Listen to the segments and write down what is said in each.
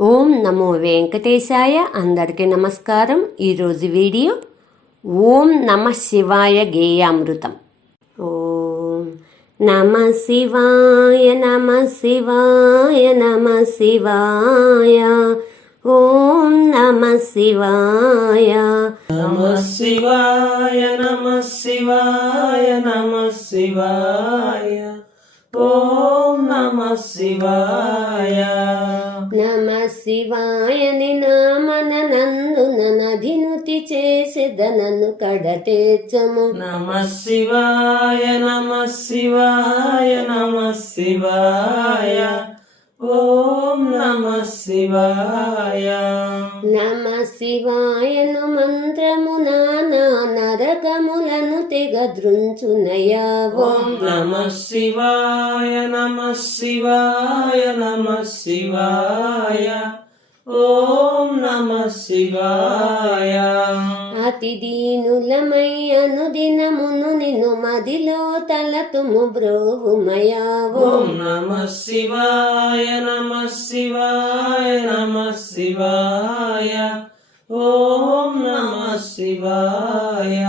ఓం నమో వెంకటేశాయ. అందరికీ నమస్కారం. ఈరోజు వీడియో ఓం నమ శివాయ గేయామృతం. ఓం నమ శివాయ నమ శివాయ నమ శివాయ. ఓం నమ శివాయ నమ శివాయ నమ శివాయ నమ శివాయ. ఓం నమ శివాయ. నమ శివాయని నామనందున నభినుతి చేసేదనను కడతేర్చము. నమ శివాయ నమ శివాయ నమ శివాయ. ఓం నమ శివాయ. నమ శివాయను మంత్రము నానా నరకములను తెగద్రుంచునయా. ఓం నమ శివాయ నమ శివాయ నమ శివాయ. ఓం నమ శివాయ. అతి దీనులమై అనుదినమును నిన్ను మదిలో తలతుము బ్రోవుమయా. ఓం నమ శివాయ నమ శివాయ నమ శివాయ. ఓం నమ శివాయ.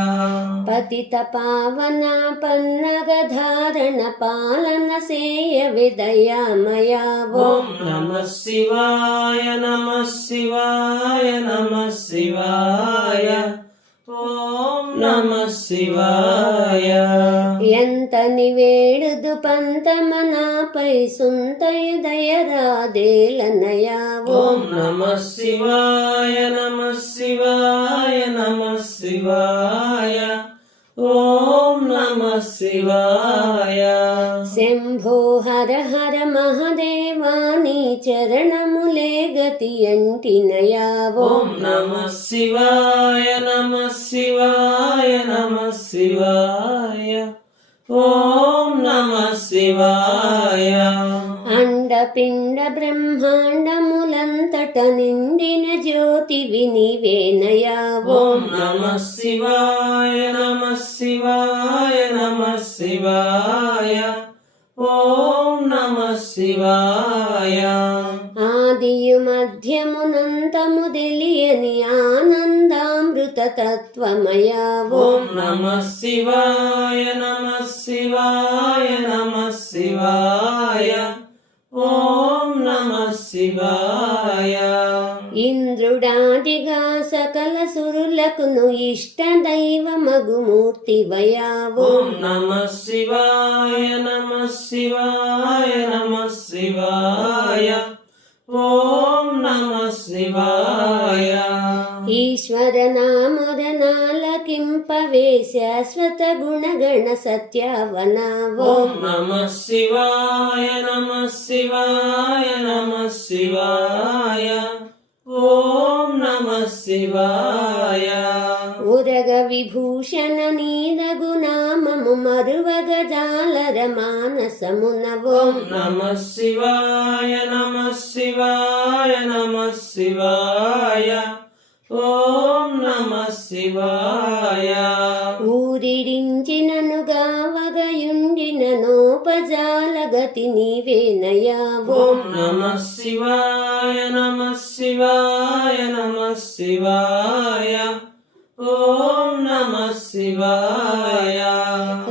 పతిత పావన పన్నగధారణ పాలన సేయవే దయామయా. ఓం నమ శివాయ నమ శివాయ నమ శివాయ. ఓం నమ శివాయ. ఎంతని వేడుదు పంతమనాపై సుంతయు దయరాదేలనయా. ఓం నమ శివాయ నమ శివాయ నమ శివాయ. ఓం నమ శివాయ. శంభో హర హర మహదేవాని చరణములే గతి అంటినయా. ఓం నమ శివాయ నమ శివాయ నమ శివాయ. ఓం నమ శివాయ. అండపిండ బ్రహ్మాండములంతట నిండిన జ్యోతివి నీవేనయా. ఓం నమ శివాయ నమ శివాయ నమ శివాయ. ఓం నమ శివాయ. ఆదియు మధ్యమునంతము తెలియని ఆనందామృత తత్వమయా. ఓం నమ శివాయ నమ శివాయ నమ శివాయ. ఓం నమ శివాయ. ఇంద్రుడాదిగా సకల సురులకును ఇష్ట దైవమగు మూర్తివయా. ఓం నమ శివాయ నమ శివాయ నమ శివాయ. ఓం నమ శివాయ. ఈశ్వర నామదనాలకింపవే శాశ్వత గుణగణ సత్యావనా. ఓం నమ శివాయ నమ శివాయ నమ శివాయ. ఓం నమ శివాయ. ఉరగ విభూషణ నీరగు నామము మరువగ జాలర మానసమున. ఓం నమ శివాయ నమ శివాయ నమ శివాయ. ఓం నమ శివాయ. ఊరిడించినను గావగయుండిన నోపజాలగతి నీవేనయా. ఓం నమ శివాయ నమ శివాయ నమ శివాయ. ఓం నమ శివాయ.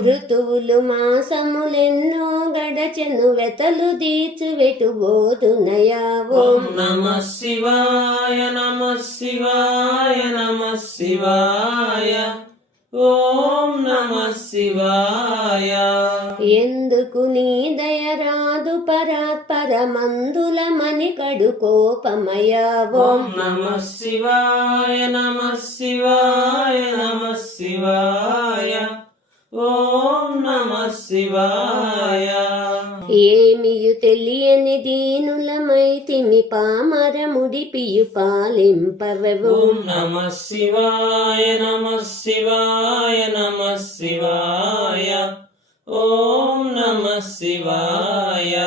ఋతువులు మాసములెన్నో గడచెను వెతలు దీచు వెటు బోధునయా. ఓం నమ శివాయ నమ శివాయ నమ శివాయ. ఓం నమ శివాయ. ఎందుకు నీ దయరాదు పరాత్పర మందుల మణికడు కోపమయా. ఓం నమ శివాయ నమ శివాయ నమ శివాయ. ఓం నమ శివాయ. ఏమియు తెలియని దీనులమైతిమి పామర ముడిపియు పాలింపవెవు. ఓం నమ శివాయ నమ శివాయ నమ శివాయ. ఓం నమ శివాయ.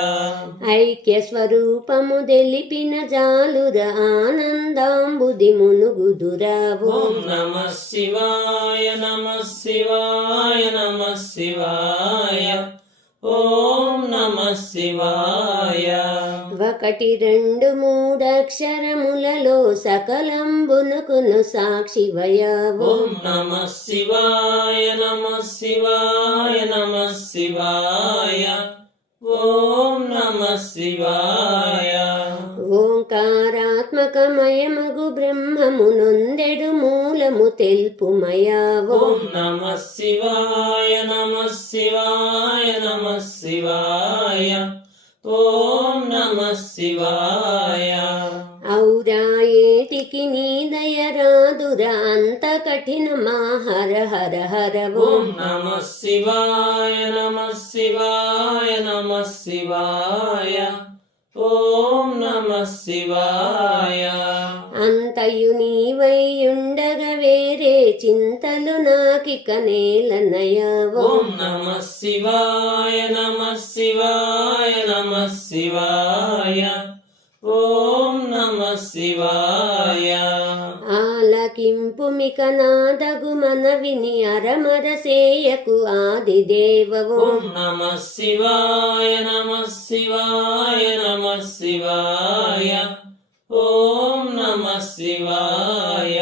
ఐక్య స్వరూపము తెలిపిన జాలుర ఆనందాంబుది మునుగుదురా. ఓం నమ శివాయ నమ శివాయ నమ శివాయ. ఓం నమ శివాయ. ఒకటి రెండు మూడక్షరములలో సకలంబునకును సాక్షివయావు. ఓం నమః శివాయ నమః శివాయ నమః శివాయ. ఓం నమః శివాయ. ఓంకారాత్మకమయమగు బ్రహ్మమునొందెడు మూలము తెలుపుమయావు. ఓం నమః శివాయ నమః శివాయ నమః శివాయ. ఓం నమః శివాయ. ఔరా ఏటికి నీ దయరాదురా అంత కఠినమా హర హర హర. ఓం నమః శివాయ నమః శివాయ నమః శివాయ. ఓం నమః శివాయ. అంతయు నీవైయుండగ వేరే చింతలు నాకిక నేలనయావు. ఓం నమః శివాయ నమః శివాయ నమః శివాయ. ఓం నమః శివాయ. ఆలకింపుమిక నాదగు మనవిని అరమరసేయకు ఆదిదేవవు. ఓం నమః శివాయ నమః శివాయ నమః శివాయ. ఓం నమః శివాయ.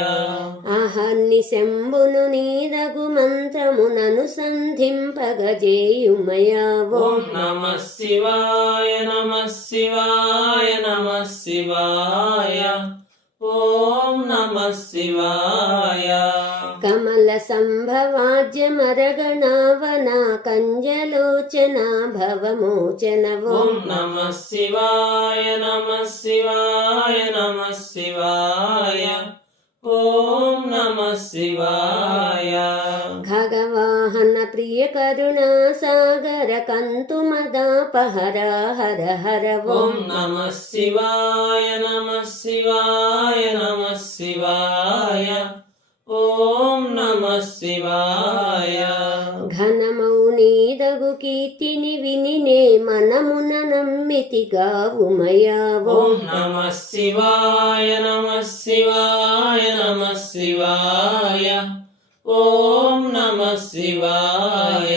అహర్నిశంబును నీదగు మంత్రమునను సంధింపగజేయుమయావు. ఓం నమః శివాయ నమః శివాయ నమః శివాయ. ఓం నమః శివాయ. కమల సంభవాజ్యమరగణావన కంజలోచన భవమోచనవు. ఓం నమః శివాయ నమః శివాయ నమః శివాయ. ఓం నమః శివాయ. ఖగవాహన ప్రియ కరుణా సాగర కంతు మదాపహర హర హర. ఓం నమః శివాయ నమః శివాయ నమః శివాయ. ఓం నమః శివాయ. ఘనమౌ నీదగు కీర్తిని వినినే మనమున నమ్మితి గావుమయావు. ఓం నమః శివాయ నమః శివాయ నమః శివాయ. ఓం నమః శివాయ.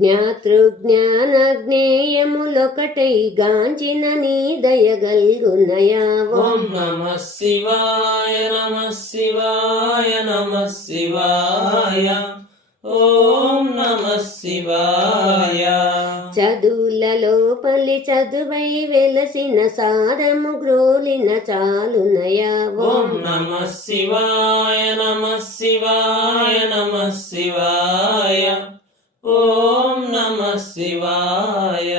జ్ఞాతృజ్ఞానజ్ఞేయములొకటై గాంచిన నీ దయగల్గునయావు. ఓం నమః శివాయ నమః శివాయ నమః శివాయ. ఓం నమః శివాయ. చదువుల లోపలి చదువై వెలసిన సారము గ్రోలిన చాలునయావు. ఓం నమః శివాయ నమః శివాయ నమః శివాయ. ఓం నమః శివాయ.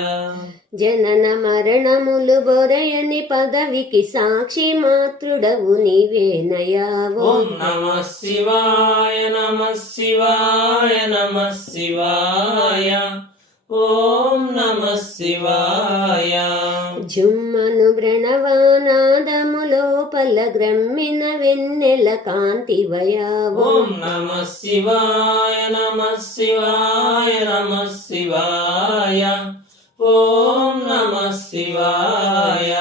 జనన మరణములు బొరయని పదవికి సాక్షి మాతృడవు నీవేనయావు. ఓం నమః శివాయ నమః శివాయ నమః శివాయ. ఓం నమః శివాయ. జుమ్మను వ్రణవానాదము లోపల గ్రమ్మిన వెన్నెల కాంతివయావు. ఓం నమః శివాయ నమః శివాయ నమః శివాయ. ఓం నమః శివాయ.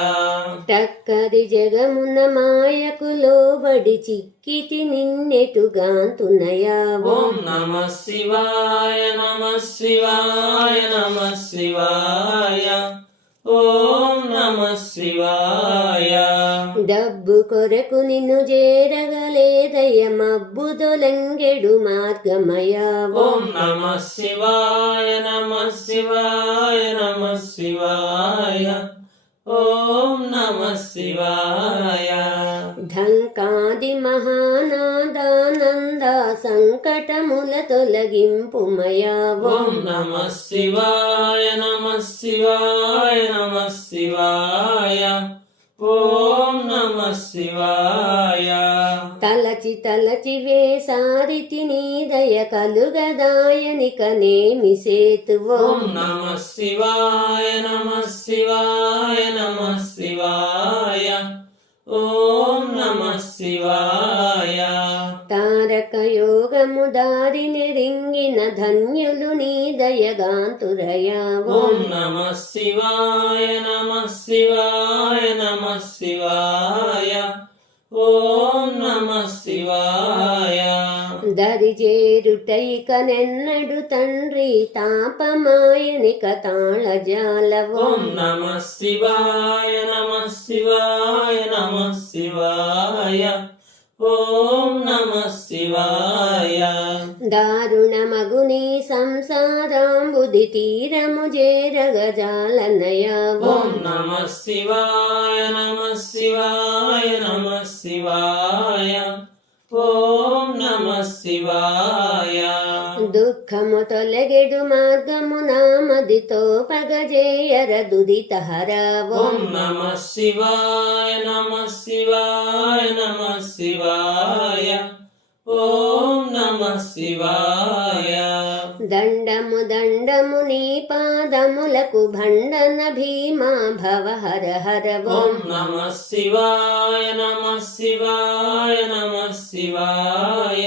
టక్కది జగమున మాయకు లోబడి చిక్కితి నిన్నెటు గాంతునయావు. ఓం నమః శివాయ నమః శివాయ నమః శివాయ. ఓం నమః శివాయ. డబ్బు కొరకు నిన్ను చేరగలేదయ మబ్బు దొలంగెడు మార్గమయావు. ఓం నమః శివాయ నమః శివాయ నమః శివాయ. ఓం నమః శివాయ. ఢంకాది మహానాదానంద సంకటముల తొలగింపుమయావు. ఓం నమః శివాయ నమః శివాయ నమః శివాయ. ఓం నమః శివాయ. తలచి తలచి వేసారితి నీ దయ కలుగదాయనిక నేమి సేతువో. ఓం నమః శివాయ నమః శివాయ నమః శివాయ. ఓం నమః శివాయ. తారక యోగము దారిని రింగిన ధన్యులు నీ దయగాంతురయావు. ఓం నమః శివాయ నమః శివాయ నమః శివాయ. ఓం నమః శివాయ. దరి చేరుటైక నెన్నడు తండ్రి తాపమాయనిక తాళజాలవో ఓం నమః శివాయ నమః శివాయ నమః శివాయ ఓం నమః శివాయ దారుణమగుని సంసారాంబుది తీరము చేరగజాలనయావో ఓం నమః శివాయ నమః శివాయ నమః శివాయ ఓం నమః శివాయ దుఃఖము తొలగెడు మార్గము నామదితో పగజేయర దురిత హరావో ఓం నమః శివాయ నమః శివాయ నమః శివాయ ఓం నమః శివాయ దండము దండము నీ పాదములకు భండన భీమా భవ హర హరవో ఓం నమః శివాయ నమః శివాయ నమః శివాయ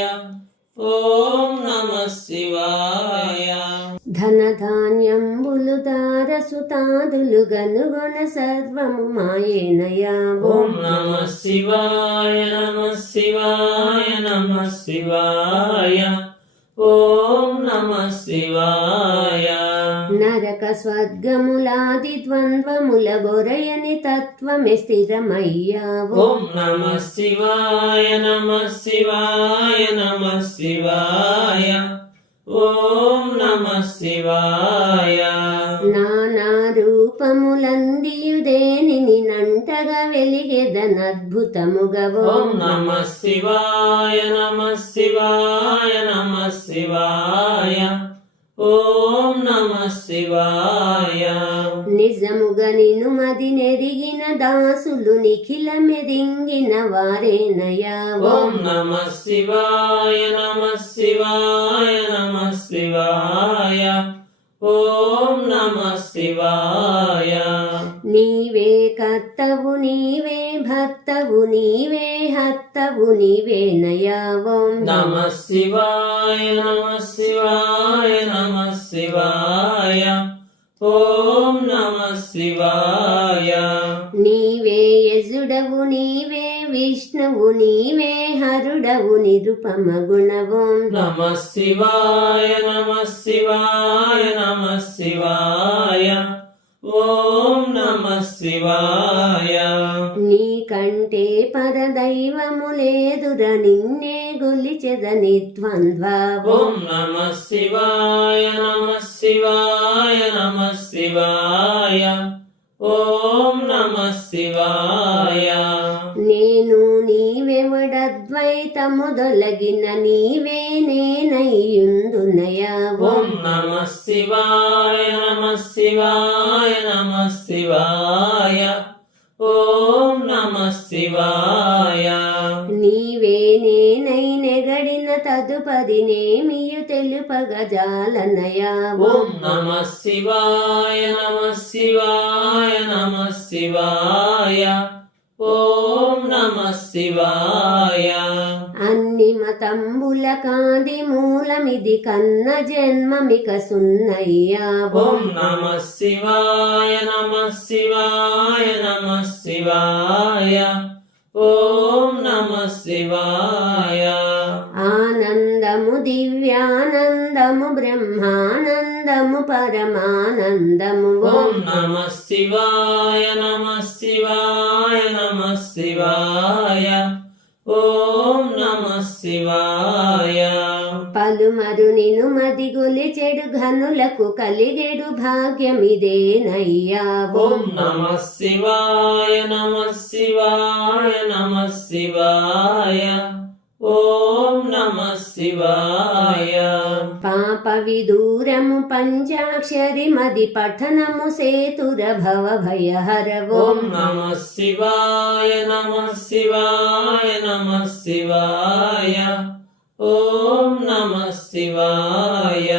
ఓం నమః శివాయ ధన ధాన్యంబులు దారసుతాదులు గనుగొన సర్వము మాయేనయావో ఓం నమః శివాయ నమః శివాయ నమః శివాయ ఓం నమః శివాయ నరక స్వర్గములాది ద్వంద్వముల బొరయని తత్వమే స్థిరమయ్యావో ఓం నమః శివాయ నమః శివాయ నమః శివాయ ఓం నమః శివాయ నానా రూపములందియుదేని నంటగా వెలిగెదనద్భుతముగవో ఓం నమః శివాయ నమః శివాయ నమః శివాయ ఓం నమః శివాయ నిజముగ నిను మది నెరిగిన దాసులు నిఖిల మెరింగిన వారేనయావో ఓం నమః శివాయ నమః శివాయ నమః శివాయ ఓం నమః శివాయ నీవే కర్తవు నీవే భర్తవు నీవే హర్తవు నీవే నయావో నమః శివాయ నమః శివాయ నమః శివాయ ఓం నమః శివాయ నీవే యజుడవు నీవే విష్ణువు నీవే హరుడవు నిరుపమ గుణవో నమః శివాయ నమః శివాయ నమః శివాయ ఓం నమః శివాయ నీకంటే పరదైవము లేదుర నిన్నే గొలిచెదని ద్వంద్వావో ఓం నమః శివాయ నమః శివాయ నమః శివాయ ఓం నమః శివాయ నేను నీవెవడద్వైతము దొలగిన నీవే నేనయ్యుందునయావో ఓం నమః శివాయ నమః శివాయ నమః శివాయ ఓం నమః శివాయ నీవే నేనై నెగడిన తదుపరి నేమియు తెలుపగజాలనయావో ఓం నమః శివాయ నమః శివాయ నమః శివాయ ఓం నమః శివాయ అన్ని మతంబుల కాది మూలమిది కన్న జన్మమిక సున్నయ్యావో ఓం నమః శివాయ నమః శివాయ నమః శివాయ ఓం నమః శివాయ ఆనందము దివ్యానందము బ్రహ్మానందము పరమానందము ఓం నమః శివాయ నమః శివాయ నమః శివాయ ఓం నమః శివాయ పలుమరు నిను మది గొలిచెడు ఘనులకు కలిగెడు భాగ్యమిదేనయ్యావో ఓం నమః శివాయ నమః శివాయ నమః శివాయ ఓం నమః శివాయ పాప విదూరము పంచాక్షరి మది పఠనము సేతుర భవ భయహరవో ఓం నమః శివాయ నమః శివాయ నమః శివాయ ఓం నమః శివాయ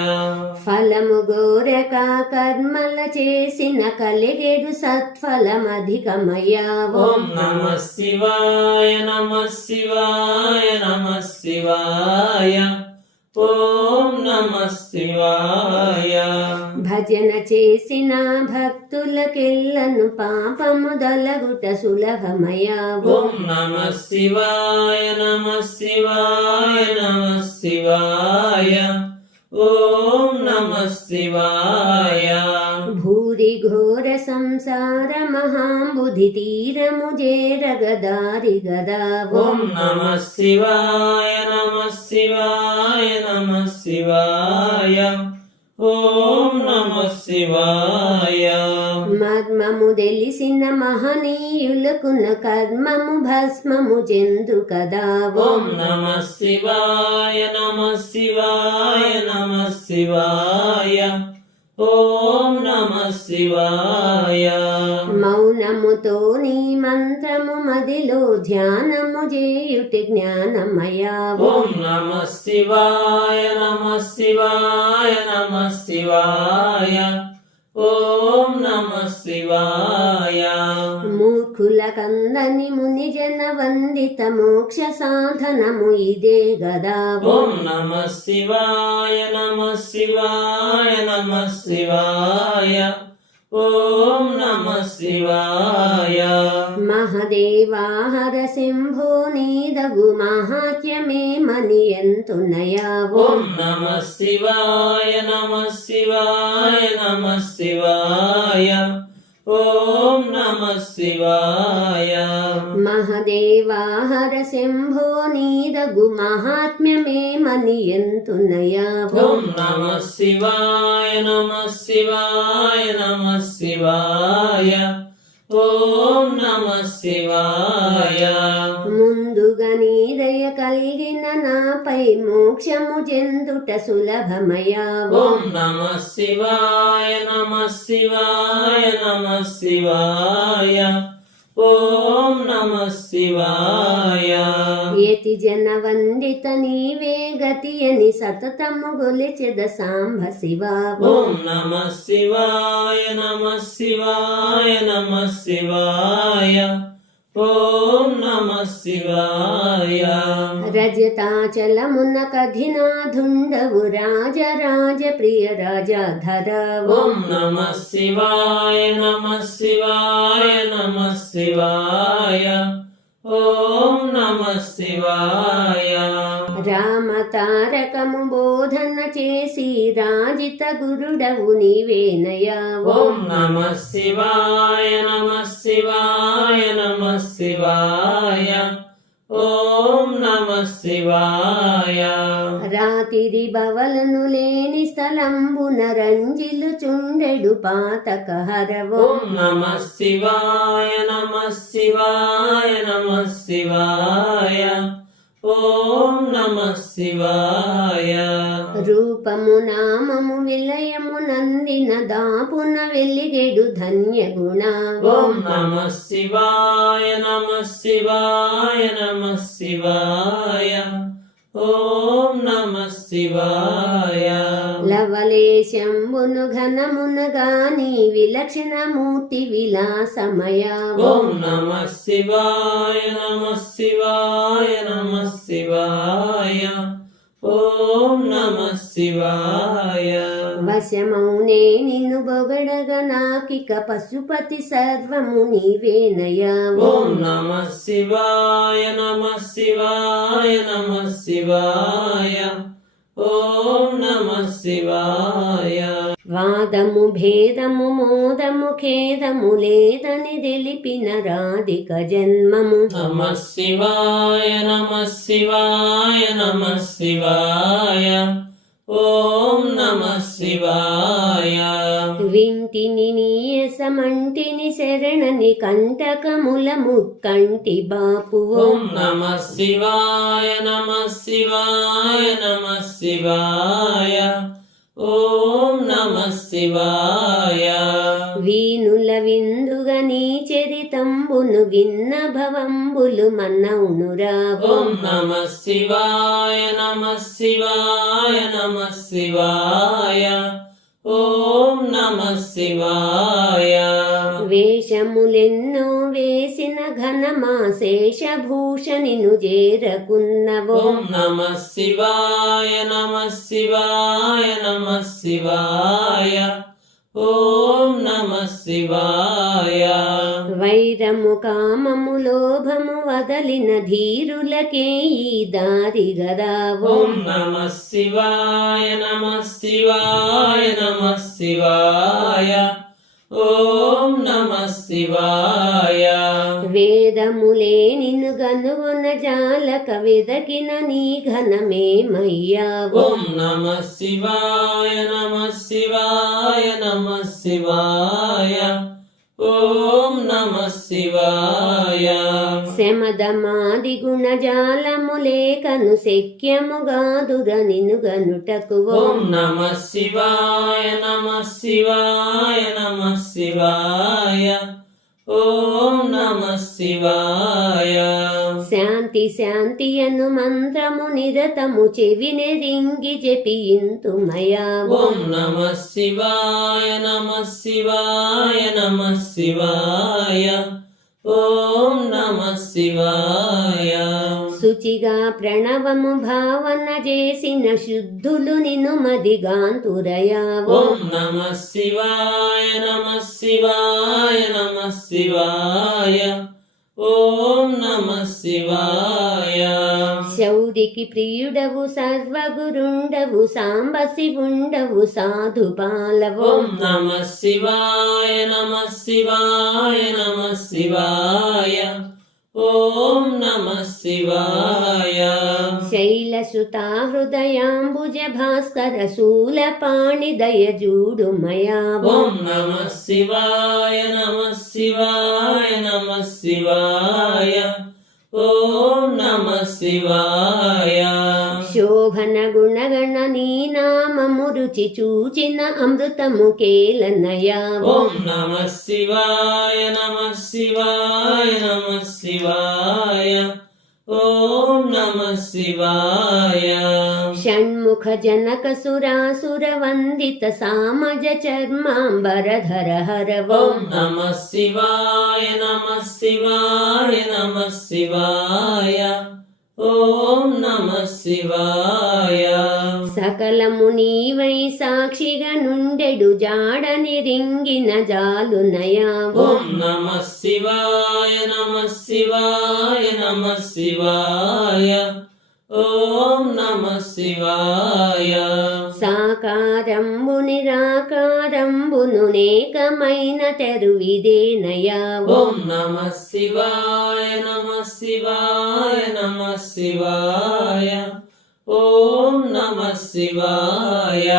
ఫలము గోరక కర్మల చేసిన కలిగెడు సత్ఫలమధికమయ్యావో ఓం నమః శివాయ నమః శివాయ నమః శివాయ ఓం నమః శివాయ భజన చేసిన భక్తులకెల్లను పాపము దొలగుట సులభమయా. ఓం నమః శివాయ నమః శివాయ నమః శివాయ. ఓం నమః శివాయ. భూరి ఘోర సంసార మహాంబుధి తీరము జేరగదారి గదా. ఓం నమః శివాయ నమః శివాయ నమః శివాయ. ఓం నమః శివాయ. మర్మము తెలిసిన మహనీయులకున కర్మము భస్మము చెందు కదా. ఓం నమః శివాయ నమః శివాయ నమః శివాయ. ఓం నమః శివాయ. మౌనముతో నీ మంత్రము మదిలో ధ్యానము చేయుటి జ్ఞానమయా. ఓం నమః శివాయ నమః శివాయ నమః శివాయ. ఓం నమః శివాయ. మూర్ఖుల కందని ముని జన వందిత మోక్ష సాధనము ఇదే గదా. ఓం నమః శివాయ నమః శివాయ నమః శివాయ. ఓం నమః శివాయ. మహదేవాహర శంభో నీదగు మహాత్యమే మని ఎంతునయా. ఓం నమః శివాయ నమః శివాయ నమః శివాయ. ఓం నమః శివాయ. మహదేవాహర శంభో నీదగు మహాత్మ్యమే మని ఎంతునయా. ఓం నమః శివాయ నమః శివాయ నమః శివాయ. ఓం నమః శివాయ. ముందుగా నీ దయ కలిగిన నాపై మోక్షము చెందుట సులభమయా. ఓం నమః శివాయ నమః శివాయ నమః శివాయ. ఓం నమః శివాయ. యతి జన వందిత నీవే గతి అని సతతము గొలిచెద సాంబ శివా. ఓం నమః శివాయ నమః శివాయ నమః శివాయ. ఓం నమః శివాయ. రజతాచలమున కధినాధుండవు రాజరాజ ప్రియ రాజాధర. ఓం నమః శివాయ నమః శివాయ నమః శివాయ. ఓం నమః శివాయ. రామ తారకము బోధన చేసి రాజిత గురుడవు నీవేనయా. ఓం నమః శివాయ నమః శివాయ నమః శివాయ. ఓం నమః శివాయ. రాతిరి బవలను లేని స్థలంబున రంజిలు చుండెడు పాతక హరవో. ఓం నమః శివాయ నమః శివాయ నమః శివాయ. ఓం నమః శివాయ. రూపము నామము విలయము నందిన దాపున వెలిగెడు ధన్య గుణ. ఓం నమః శివాయ నమః శివాయ నమః శివాయ. ఓం నమః శివాయ. లవలేశంబును ఘనమున గాని విలక్షణ మూర్తి విలాసమయా. ఓం నమః శివాయ నమః శివాయ నమః శివాయ. ఓం నమః శివాయ. వశమౌనే నిన్ను బొగడగ నాకిక పశుపతి సర్వము నీవేనయా. ఓం నమః శివాయ నమః శివాయ నమః శివాయ. ఓం నమః శివాయ. వాదము భేదము మోదము ఖేదము లేదని తెలిపిన రాధిక జన్మము. నమః శివాయ నమః శివాయ నమః శివాయ. ఓం నమః శివాయ. వింటిని నీయసమంటిని శరణని కంటకముల ముక్కంటి బాపు. ఓం నమః శివాయ నమః శివాయ నమః శివాయ. ఓం నమః శివాయ. వీనుల విందుగా నీ చరితంబును విన్న భవంబులు మన్నౌనురా. ఓం నమః శివాయ నమః శివాయ నమః శివాయ. ఓం నమః శివాయ. వేషములెన్నో వేసిన ఘనమా శేషభూషణిను చేరకున్నవో. ఓం నమః శివాయ నమః శివాయ నమః శివాయ. ఓం నమః శివాయ. వైరము కామము లోభము వదలిన ధీరులకే ఈ దారి గదా. ఓం నమః శివాయ నమః శివాయ నమః శివాయ. ఓం నమః శివాయ. వేదములే నిన్ను గనుగొన జాలక వెదకిన నీ ఘనమేమయ్యా. ఓం నమః శివాయ నమః శివాయ నమః శివాయ. ఓం నమః శివాయ. శమదమాది గుణజాలములేకను శక్యముగాదుర నిన్ను గనుటకు. ఓం నమః శివాయ నమః శివాయ నమః శివాయ. ఓం నమః శివాయ. శాంతి శాంతి అను మంత్రము నిరతము చెవినెరింగి జపింతుమయా. ఓం నమః శివాయ నమః శివాయ నమః శివాయ. ఓం నమః శివాయ. శుచిగా ప్రణవము భావన చేసిన శుద్ధులు నిన్ను మదిగాంతురయా. ఓం నమః శివాయ నమః శివాయ నమః శివాయ. ఓం నమః శివాయ. శౌరికి ప్రియుడవు సర్వగురుండవు సాంబ శివుండవు సాధుపాలవు. ఓం నమః శివాయ నమః శివాయ నమః శివాయ. ఓం నమః శివాయ. శైలసుతా హృదయాంబుజ భాస్కర శూలపాణి దయజూడుమయా. ఓం నమః శివాయ నమః శివాయ నమః శివాయ. ఓం నమః శివాయ. శోభన గుణగణ నీ నామము రుచి చూచిన అమృతము కేలనయా. ఓం నమః శివాయ నమః శివాయ నమః శివాయ. ఓం నమః శివాయ. షణ్ముఖ జనక సురాసుర వందిత సామజ చర్మాంబరధర హర. ఓం నమః శివాయ నమః శివాయ నమః శివాయ. ఓం నమః శివాయ. సకలము నీవై సాక్షిగా నుండెడు జాడని రింగిన జాలునయా. ఓం నమః శివాయ నమః శివాయ నమః శివాయ. ఓం నమః శివాయ. సాకారంబు నిరాకారంబును నేకమైన తెరువిదేనయా. ఓం నమః శివాయ నమః శివాయ నమః శివాయ. ఓం నమః శివాయ.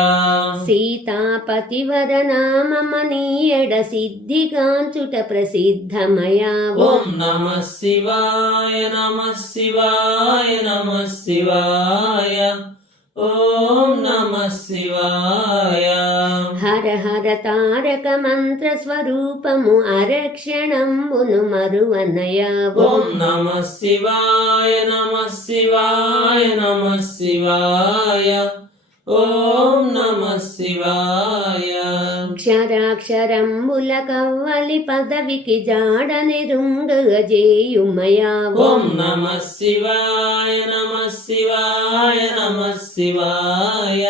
సీతాపతివర నామమనీయడ సిద్ధిగాంచుట ప్రసిద్ధమయా. ఓం నమః శివాయ నమః శివాయ నమః శివాయ. ఓం నమః శివాయ. హర హర తారక మంత్ర స్వరూపము అరక్షణంబును మరువనయా. ఓం నమః శివాయ నమః శివాయ నమః శివాయ. ఓం నమః శివాయ. క్షరాక్షరంబుల కవ్వలి పదవికి జాడని రుంగజేయుమయా. ఓం నమః శివాయ నమః శివాయ నమః శివాయ.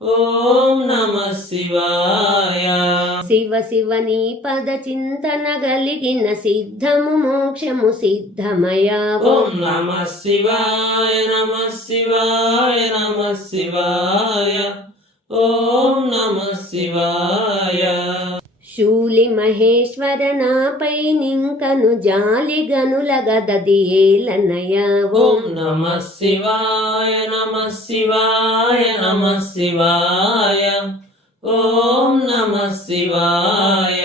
ఓం నమః శివాయ. శివ శివ నీ పద చింతన గలిగిన సిద్ధము మోక్షము సిద్ధమయా. ఓం నమః శివాయ నమః శివాయ నమః శివాయ. ఓం నమః శివాయ. శూలి మహేశ్వర నాపై నింకను జాలి గనుల గదది ఏలనయా. ఓం నమః శివాయ నమః శివాయ నమః శివాయ. ఓం నమః శివాయ.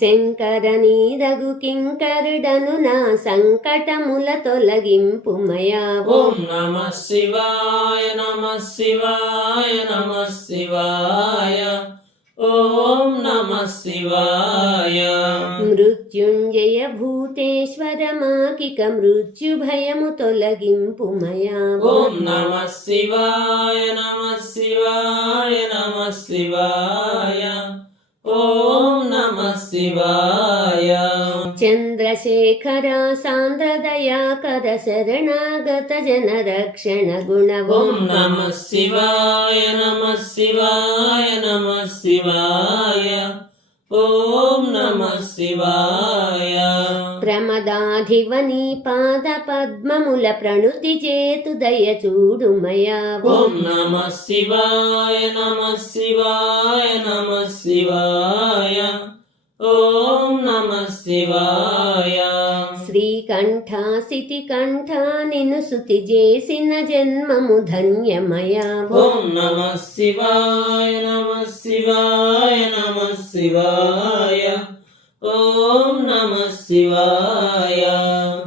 శంకర నీరగు కింకరుడను నా సంకటముల తొలగింపుమయా. ఓం నమః శివాయ నమః శివాయ నమః శివాయ. ఓం నమః శివాయ. మృత్యుంజయ భూతేశ్వర మాకిక మృత్యు భయము తొలగింపుమయా. ఓం నమః శివాయ నమః శివాయ నమః శివాయ. ఓం నమః శివాయ. చంద్రశేఖర సాంద్రదయాకర శరణాగత జన రక్షణ గుణ ఓం నమః శివాయ నమః శివాయ నమః శివాయ ఓం నమః శివాయ ప్రమదాధివని పాద పద్మముల ప్రణుతి చేతు దయ చూడుమయా ఓం నమః శివాయ నమః శివాయ నమః శివాయ ఓం నమః శివాయ శ్రీకంఠాసితి కంఠ నిను సుతి చేసిన జన్మము ధన్యమయా ఓం నమః శివాయ నమః శివాయ నమః శివాయ ఓం నమః శివాయ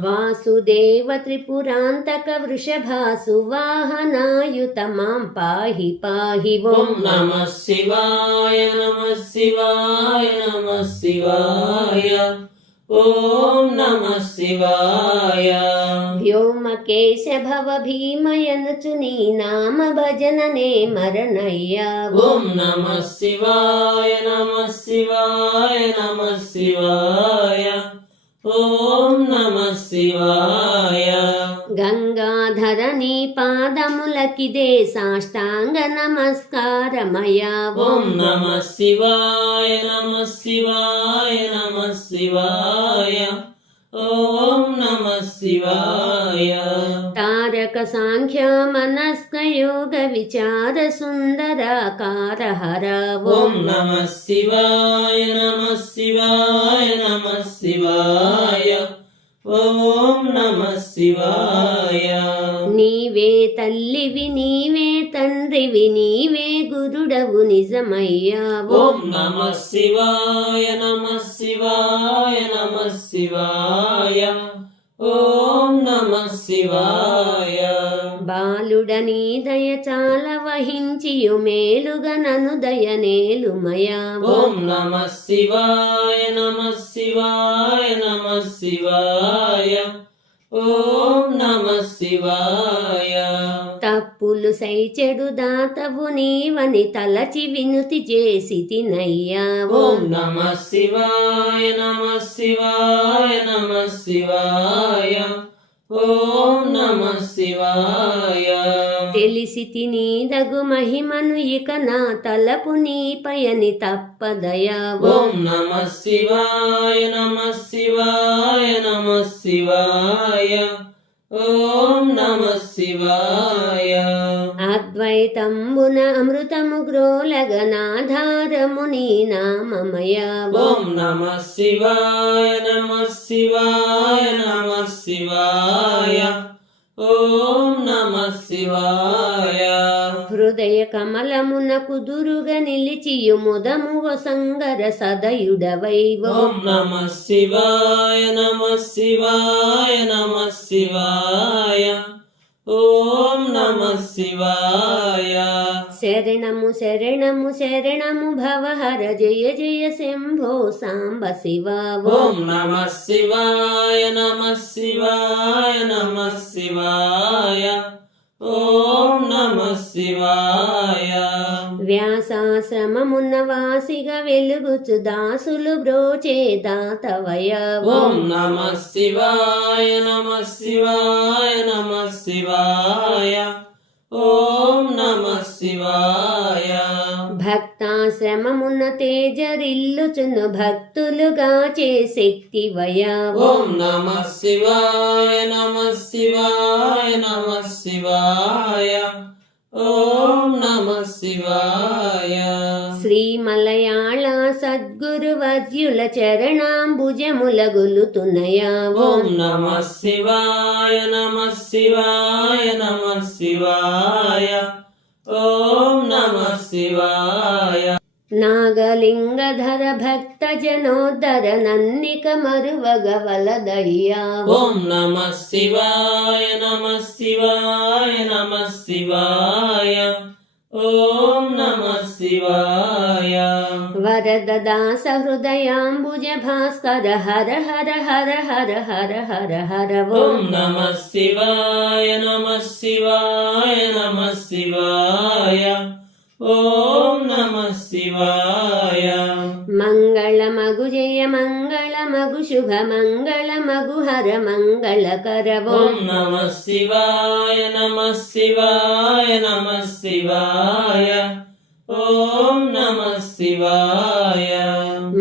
వాసుదేవ త్రిపురాంతక వృషభాసు వాహనాయుత మాం పాహి పాహి ఓం నమః శివాయ నమః శివాయ నమః శివాయ ఓం నమః శివాయ వ్యోమకేశ భవ భీమయనుచు నీ నామ భజననే మరణయ్యా ఓం నమః శివాయ నమః శివాయ నమః శివాయ ఓం నమః శివాయ గంగాధర నీ పాదములకిదే సాష్టాంగ నమస్కారమయా ఓం నమః శివాయ నమః శివాయ నమః శివాయ ఓం నమః శివాయ తారక సాంఖ్య మనస్క యోగ విచార సుందరాకార హర ఓం నమః శివాయ నమః శివాయ నమః శివాయ ఓం నమః శివాయ నీవే తల్లివి నీవే తండ్రివి నీవే గురుడవు నిజమయ్యా ఓం నమః శివాయ నమః శివాయ నమః శివాయ ఓం నమః శివాయ బాలుడని దయ చాల వహించియు మేలుగా నను దయనేలుమయా ఓం నమః శివాయ నమః శివాయ నమః శివాయ ఓం నమః శివాయ తప్పులు సైచెడు దాతవు నీవని తలచి వినుతి చేసి తినయ్యా ఓం నమః శివాయ నమః శివాయ నమః శివాయ ఓం నమః శివాయ తెలిసి తిని దగు మహిమను ఇక నా తలపు నీపయని తప్పదయా ఓం నమః శివాయ నమః శివాయ నమః శివాయ ఓం నమః శివాయ అద్వైతంబున అమృతము గ్రోలగనాధారము నీ నామమయా ఓం నమః శివాయ నమః శివాయ నమః శివాయ ఓం నమః శివాయ హృదయ కమలమున కుదురుగా నిలిచియు ముదము సంగర సదయుడవై ఓం నమః శివాయ నమః శివాయ నమః శివాయ ఓం నమః శివాయ శరణము శరణము శరణము భవహర జయ జయ శంభో సాంబ శివా ఓం నమః శివాయ నమః శివాయ నమః శివాయ ఓం నమః శివాయ వ్యాసాశ్రమమున్న వాసిగా వెలుగుచు దాసులు బ్రోచే దాతవయా ఓం నమః శివాయ నమః శివాయ నమః శివాయ ఓం నమః శివాయ భక్తాశ్రమమున్న తేజరిల్లుచును భక్తులుగా చే శక్తివయా ఓం నమః శివాయ నమః శివాయ నమః శివాయ ఓం నమః శివాయ శ్రీ మలయాళ సద్గురు వర్యుల చరణాంబుజముల గొలుతునయా ఓం నమః శివాయ నమః శివాయ నమః శివాయ ఓం నమః శివాయ నాగలింగధర భక్త జనోద్ధర నన్నిక మరువగవలదయ్యా ఓం నమః శివాయ నమః శివాయ నమః శివాయ ఓం నమః శివాయ వరద దాస హృదయాంబుజ భాస్కర హర హర హర హర హర హర హర ఓం నమః శివాయ నమః శివాయ నమః శివాయ ఓం నమః శివాయ మంగళమగు జయ మంగళమ మగు శుభ మంగళ మగు హర మంగళకరవో ఓం నమః శివాయ నమః శివాయ నమః శివాయ ఓం నమః శివాయ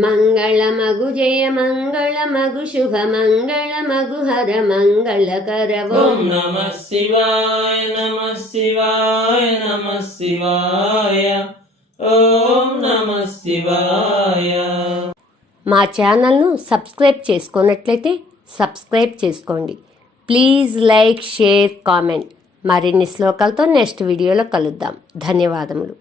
మంగళ మగు జయ మంగళ మగు శుభ మంగళ మగు హర మంగళకరవో ఓం నమః శివాయ నమః శివాయ నమః శివాయ ఓం నమః శివాయ. మా ఛానల్ను సబ్స్క్రైబ్ చేసుకున్నట్లయితే సబ్స్క్రైబ్ చేసుకోండి. Please like, share, comment. మరిన్ని శ్లోకాలతో నెక్స్ట్ వీడియోలో కలుద్దాం. ధన్యవాదములు.